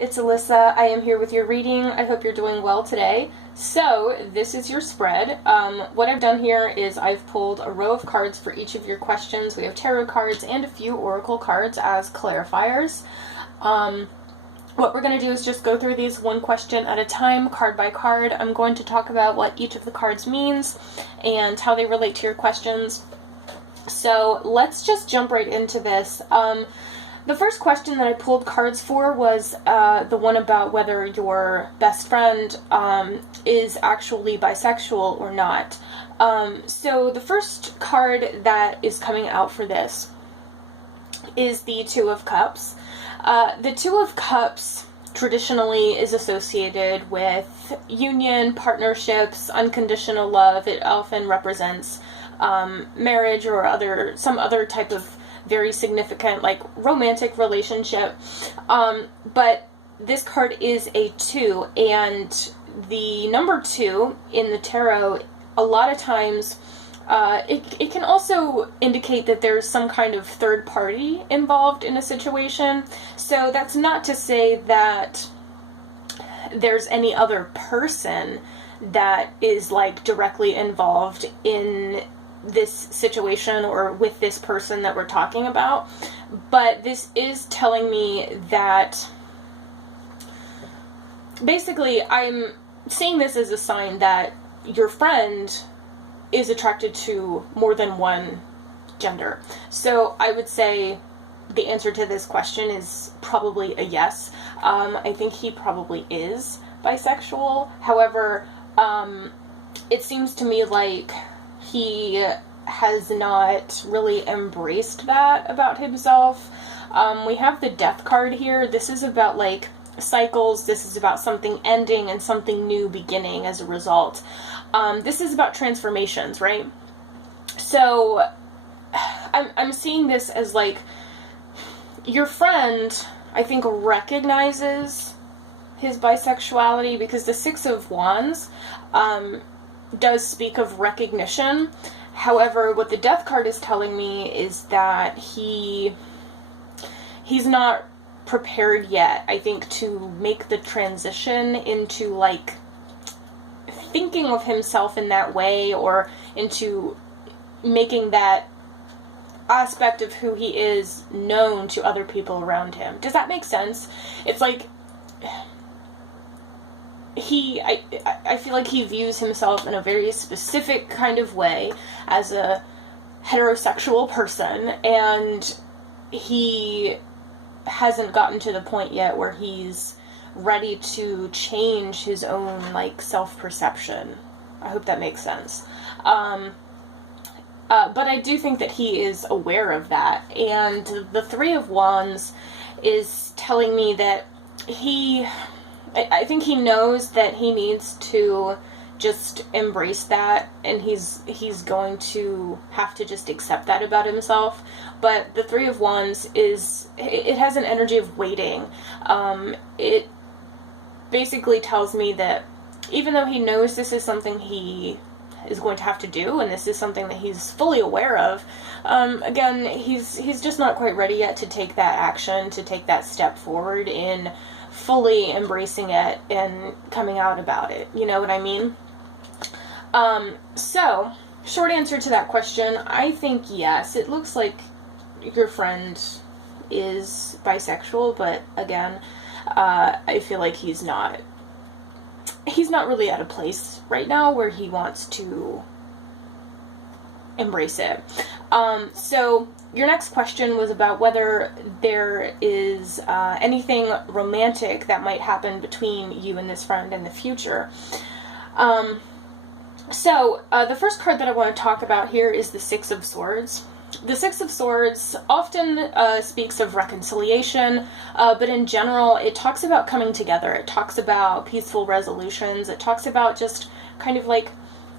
It's Alyssa. I am here with your reading. I hope you're doing well today. So, this is your spread. What I've done here is I've pulled a row of cards for each of your questions. We have tarot cards and a few oracle cards as clarifiers. What we're going to do is just go through these one question at a time, card by card. I'm going to talk about what each of the cards means and how they relate to your questions. So, let's just jump right into this. The first question that I pulled cards for was the one about whether your best friend is actually bisexual or not. So the first card that is coming out for this is the Two of Cups. The Two of Cups traditionally is associated with union, partnerships, unconditional love. It often represents marriage or some other type of very significant, like, romantic relationship. But this card is a 2, and the number 2 in the tarot, a lot of times, it can also indicate that there's some kind of third party involved in a situation. So that's not to say that there's any other person that is, like, directly involved in this situation or with this person that we're talking about, but this is telling me that basically I'm seeing this as a sign that your friend is attracted to more than one gender. So I would say the answer to this question is probably a yes. I think he probably is bisexual. However, it seems to me like he has not really embraced that about himself. We have the Death card here. This is about, like, cycles. This is about something ending and something new beginning as a result. This is about transformations, right? So I'm seeing this as, like, your friend, I think, recognizes his bisexuality, because the Six of Wands does speak of recognition. However, what the Death card is telling me is that he's not prepared yet, I think, to make the transition into, like, thinking of himself in that way, or into making that aspect of who he is known to other people around him. Does that make sense? It's like I feel like he views himself in a very specific kind of way as a heterosexual person, and he hasn't gotten to the point yet where he's ready to change his own, like, self-perception. I hope that makes sense. But I do think that he is aware of that, and the Three of Wands is telling me that I think he knows that he needs to just embrace that, and he's going to have to just accept that about himself. But the Three of Wands it has an energy of waiting. It basically tells me that even though he knows this is something he is going to have to do, and this is something that he's fully aware of, again, he's just not quite ready yet to take that action, to take that step forward in fully embracing it and coming out about it. You know what I mean? So, short answer to that question, I think yes. It looks like your friend is bisexual, but again, I feel like he's not really at a place right now where he wants to embrace it. So your next question was about whether there is anything romantic that might happen between you and this friend in the future. So the first card that I want to talk about here is the Six of Swords. The Six of Swords often speaks of reconciliation, but in general, it talks about coming together. It talks about peaceful resolutions. It talks about just kind of like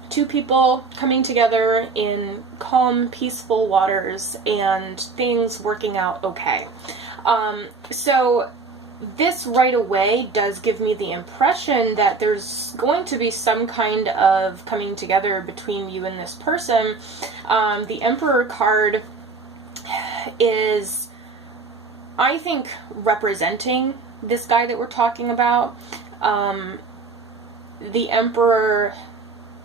two people coming together in calm, peaceful waters and things working out okay. So this right away does give me the impression that there's going to be some kind of coming together between you and this person. The Emperor card is, I think, representing this guy that we're talking about, the Emperor,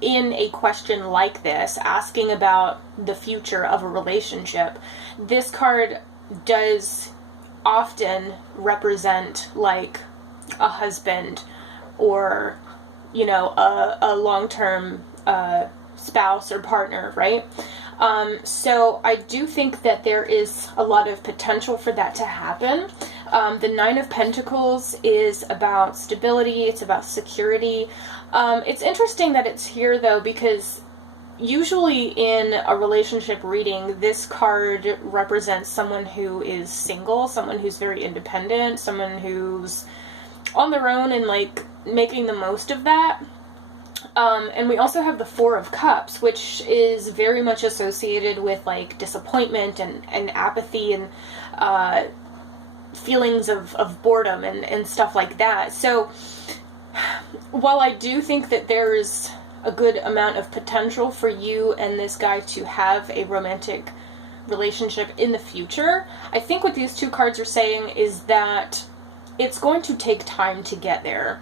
in a question like this, asking about the future of a relationship, this card does often represent like a husband or, you know, a long-term spouse or partner, right? So I do think that there is a lot of potential for that to happen. The Nine of Pentacles is about stability, it's about security. It's interesting that it's here though, because usually in a relationship reading, this card represents someone who is single, someone who's very independent, someone who's on their own and like making the most of that. And we also have the Four of Cups, which is very much associated with like disappointment and apathy and feelings of boredom and stuff like that. So while I do think that there's a good amount of potential for you and this guy to have a romantic relationship in the future, I think what these two cards are saying is that it's going to take time to get there.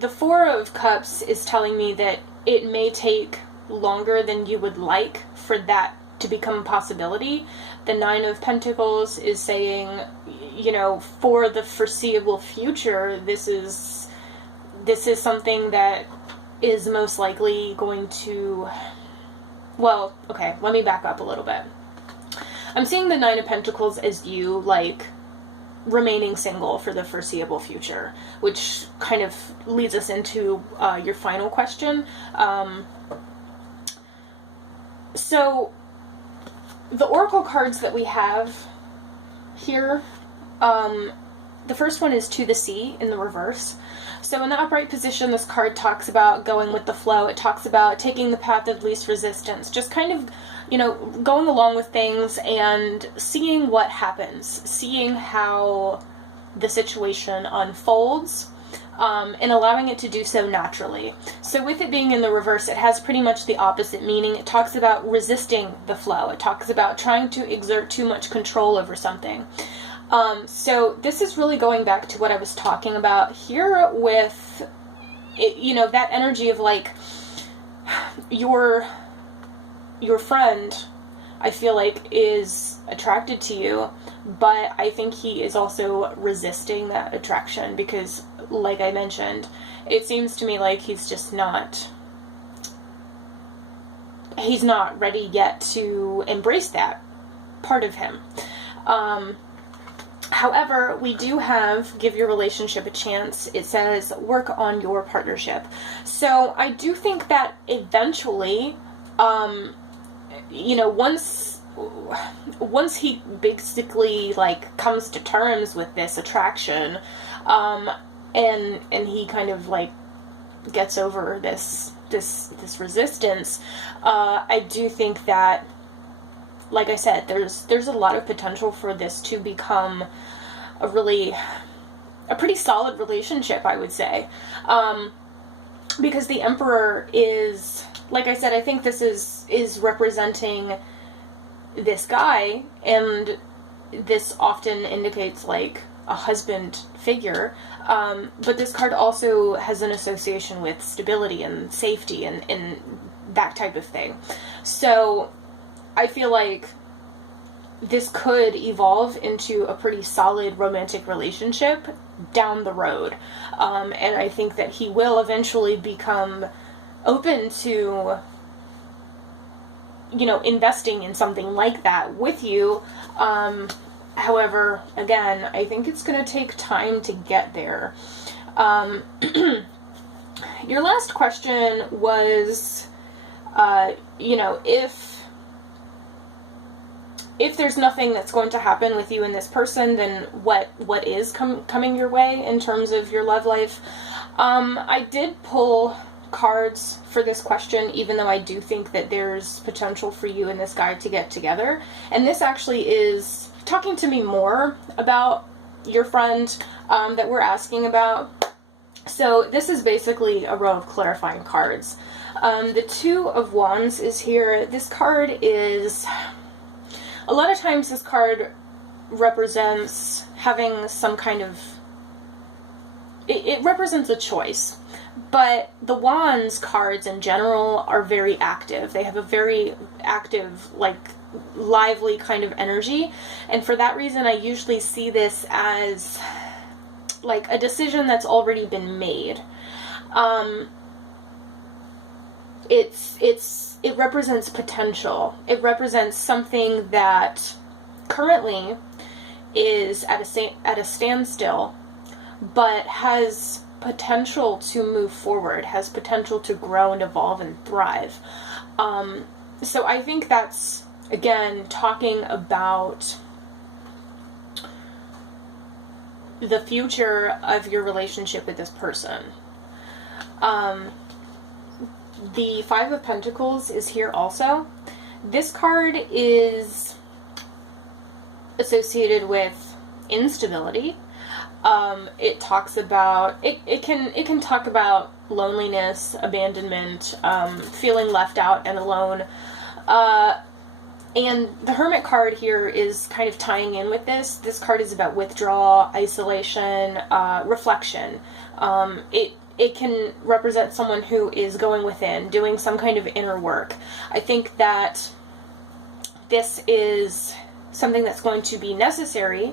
The Four of Cups is telling me that it may take longer than you would like for that to become a possibility. The Nine of Pentacles is saying, you know, for the foreseeable future, this is something that is most likely going to, well, okay, let me back up a little bit. I'm seeing the Nine of Pentacles as you, like, remaining single for the foreseeable future, which kind of leads us into your final question. So the oracle cards that we have here, the first one is To the Sea in the reverse. So in the upright position, this card talks about going with the flow. It talks about taking the path of least resistance, just kind of, you know, going along with things and seeing what happens, seeing how the situation unfolds, and allowing it to do so naturally. So with it being in the reverse, it has pretty much the opposite meaning. It talks about resisting the flow. It talks about trying to exert too much control over something. So this is really going back to what I was talking about here with, it, you know, that energy of like your friend, I feel like, is attracted to you, but I think he is also resisting that attraction because, like I mentioned, it seems to me like he's just not ready yet to embrace that part of him. However, we do have give your relationship a chance. It says work on your partnership. So I do think that eventually, you know, once he basically like comes to terms with this attraction, and he kind of like gets over this resistance, I do think that, like I said, there's a lot of potential for this to become a pretty solid relationship, I would say. Because the Emperor is, like I said, I think this is representing this guy, and this often indicates like a husband figure, but this card also has an association with stability and safety and that type of thing. So I feel like this could evolve into a pretty solid romantic relationship down the road. And I think that he will eventually become open to, you know, investing in something like that with you. However, again, I think it's going to take time to get there. Your last question was, you know, if there's nothing that's going to happen with you and this person, then what is coming your way in terms of your love life? I did pull cards for this question, even though I do think that there's potential for you and this guy to get together. And this actually is talking to me more about your friend that we're asking about. So this is basically a row of clarifying cards. The Two of Wands is here. This card is... A lot of times this card represents having some kind of it represents a choice. But the Wands cards in general are very active. They have a very active, like, lively kind of energy. And for that reason, I usually see this as like a decision that's already been made. It represents potential. It represents something that currently is at a standstill, but has potential to move forward, has potential to grow and evolve and thrive. So I think that's, again, talking about the future of your relationship with this person. The Five of Pentacles is here also. This card is associated with instability. It talks about, it can talk about loneliness, abandonment, feeling left out and alone. And the Hermit card here is kind of tying in with this. This card is about withdrawal, isolation, reflection. It can represent someone who is going within, doing some kind of inner work. I think that this is something that's going to be necessary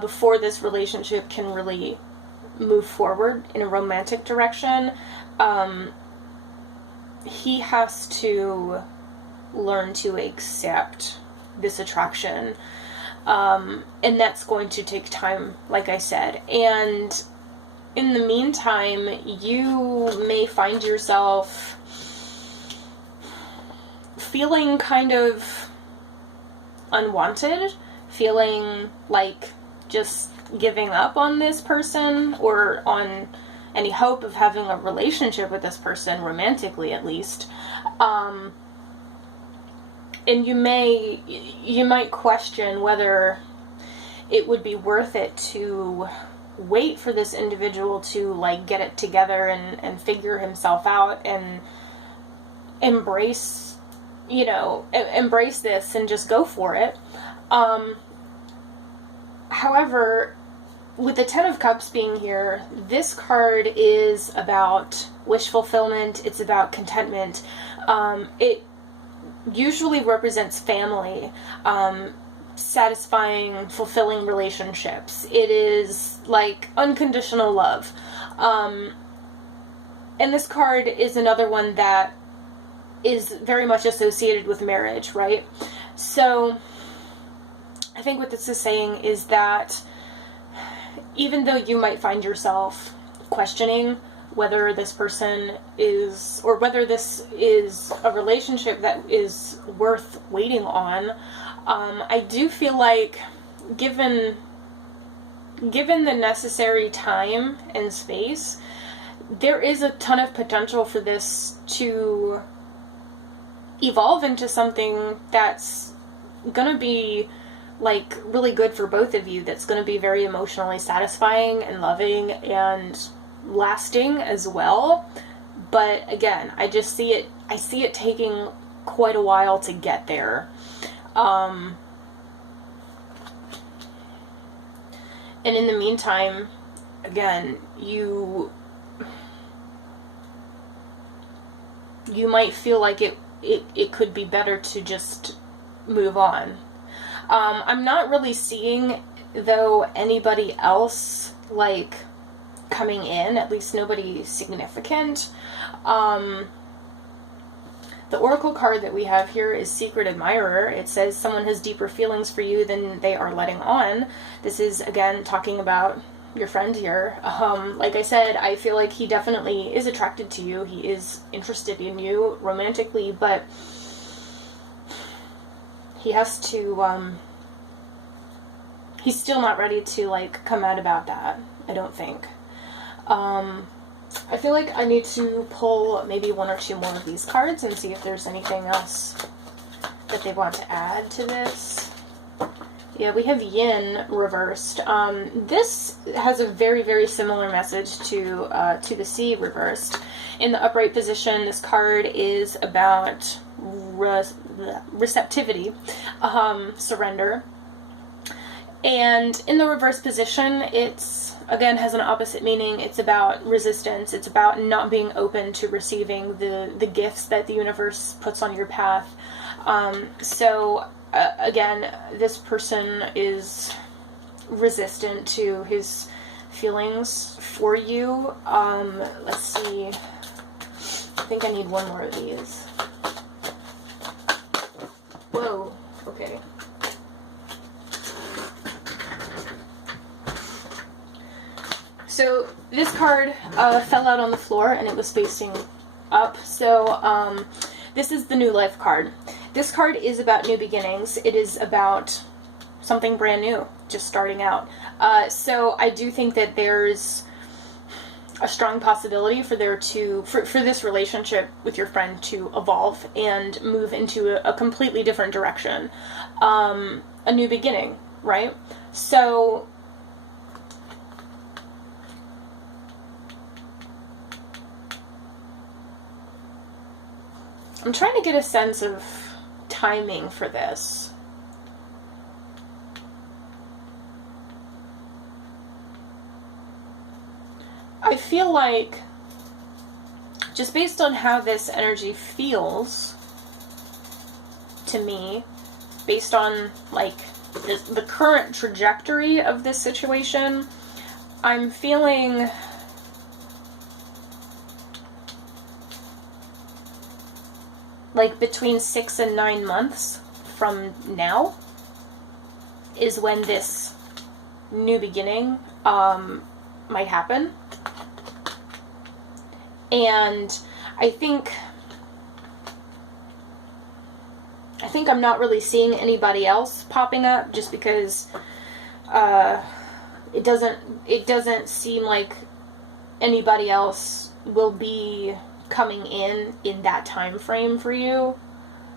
before this relationship can really move forward in a romantic direction. He has to learn to accept this attraction, and that's going to take time, like I said. And in the meantime, you may find yourself feeling kind of unwanted, feeling like just giving up on this person, or on any hope of having a relationship with this person, romantically at least. And you might question whether it would be worth it to wait for this individual to, like, get it together and figure himself out and embrace this and just go for it. However, with the Ten of Cups being here, this card is about wish fulfillment. It's about contentment. It usually represents family, satisfying, fulfilling relationships. It is like unconditional love. And this card is another one that is very much associated with marriage, right? So I think what this is saying is that even though you might find yourself questioning whether this person is, or whether this is a relationship that is worth waiting on, I do feel like given the necessary time and space, there is a ton of potential for this to evolve into something that's gonna be, like, really good for both of you, that's gonna be very emotionally satisfying and loving and lasting as well. But again, I see it taking quite a while to get there. And in the meantime, again, you might feel like it could be better to just move on. I'm not really seeing, though, anybody else, like, coming in, at least nobody significant. The Oracle card that we have here is Secret Admirer. It says someone has deeper feelings for you than they are letting on. This is, again, talking about your friend here. Like I said, I feel like he definitely is attracted to you. He is interested in you romantically, but he has to, he's still not ready to, like, come out about that, I don't think. I feel like I need to pull maybe one or two more of these cards and see if there's anything else that they want to add to this. Yeah, we have Yin reversed. This has a very, very similar message to the Sea reversed. In the upright position, this card is about receptivity, surrender. And in the reverse position, it's, again, has an opposite meaning. It's about resistance. It's about not being open to receiving the gifts that the universe puts on your path. Again, this person is resistant to his feelings for you. Let's see. I think I need one more of these. Whoa. Okay. So this card fell out on the floor and it was facing up. So this is the New Life card. This card is about new beginnings. It is about something brand new, just starting out. So I do think that there's a strong possibility for this relationship with your friend to evolve and move into a completely different direction. A new beginning, right? So I'm trying to get a sense of timing for this. I feel like, just based on how this energy feels to me, based on like the current trajectory of this situation, I'm feeling like between 6 and 9 months from now is when this new beginning might happen. And I think I'm not really seeing anybody else popping up, just because it doesn't seem like anybody else will be coming in that time frame for you.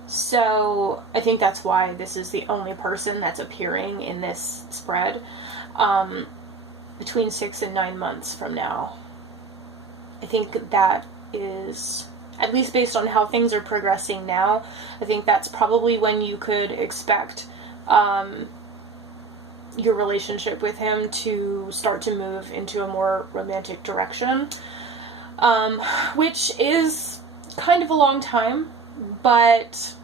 So I think that's why this is the only person that's appearing in this spread, between 6 and 9 months from now. I think that is, at least based on how things are progressing now, I think that's probably when you could expect your relationship with him to start to move into a more romantic direction. Which is kind of a long time, but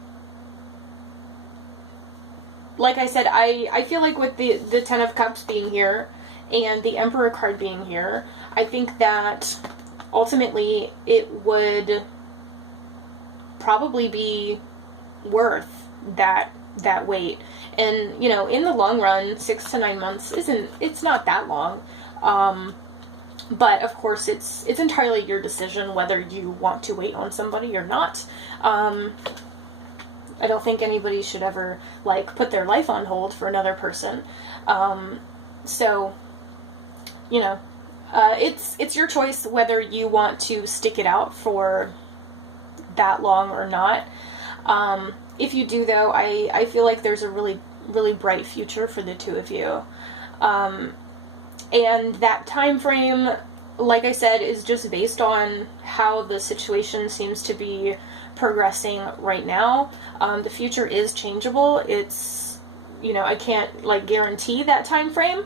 like I said, I feel like with the Ten of Cups being here and the Emperor card being here, I think that ultimately it would probably be worth that wait. And, you know, in the long run, 6 to 9 months it's not that long. But of course, it's entirely your decision whether you want to wait on somebody or not. I don't think anybody should ever like put their life on hold for another person. So, you know, it's your choice whether you want to stick it out for that long or not. If you do, though, I feel like there's a really, really bright future for the two of you. And that time frame, like I said, is just based on how the situation seems to be progressing right now. The future is changeable. It's, you know, I can't like guarantee that time frame.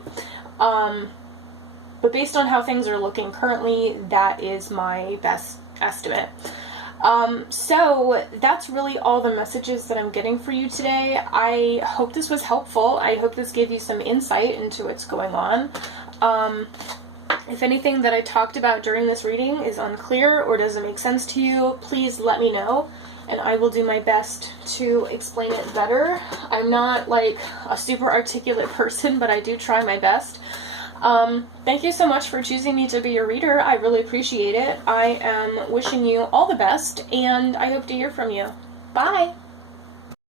But based on how things are looking currently, that is my best estimate. So that's really all the messages that I'm getting for you today. I hope this was helpful. I hope this gave you some insight into what's going on. If anything that I talked about during this reading is unclear or doesn't make sense to you, please let me know, and I will do my best to explain it better. I'm not like a super articulate person, but I do try my best. Thank you so much for choosing me to be your reader. I really appreciate it. I am wishing you all the best, and I hope to hear from you. Bye!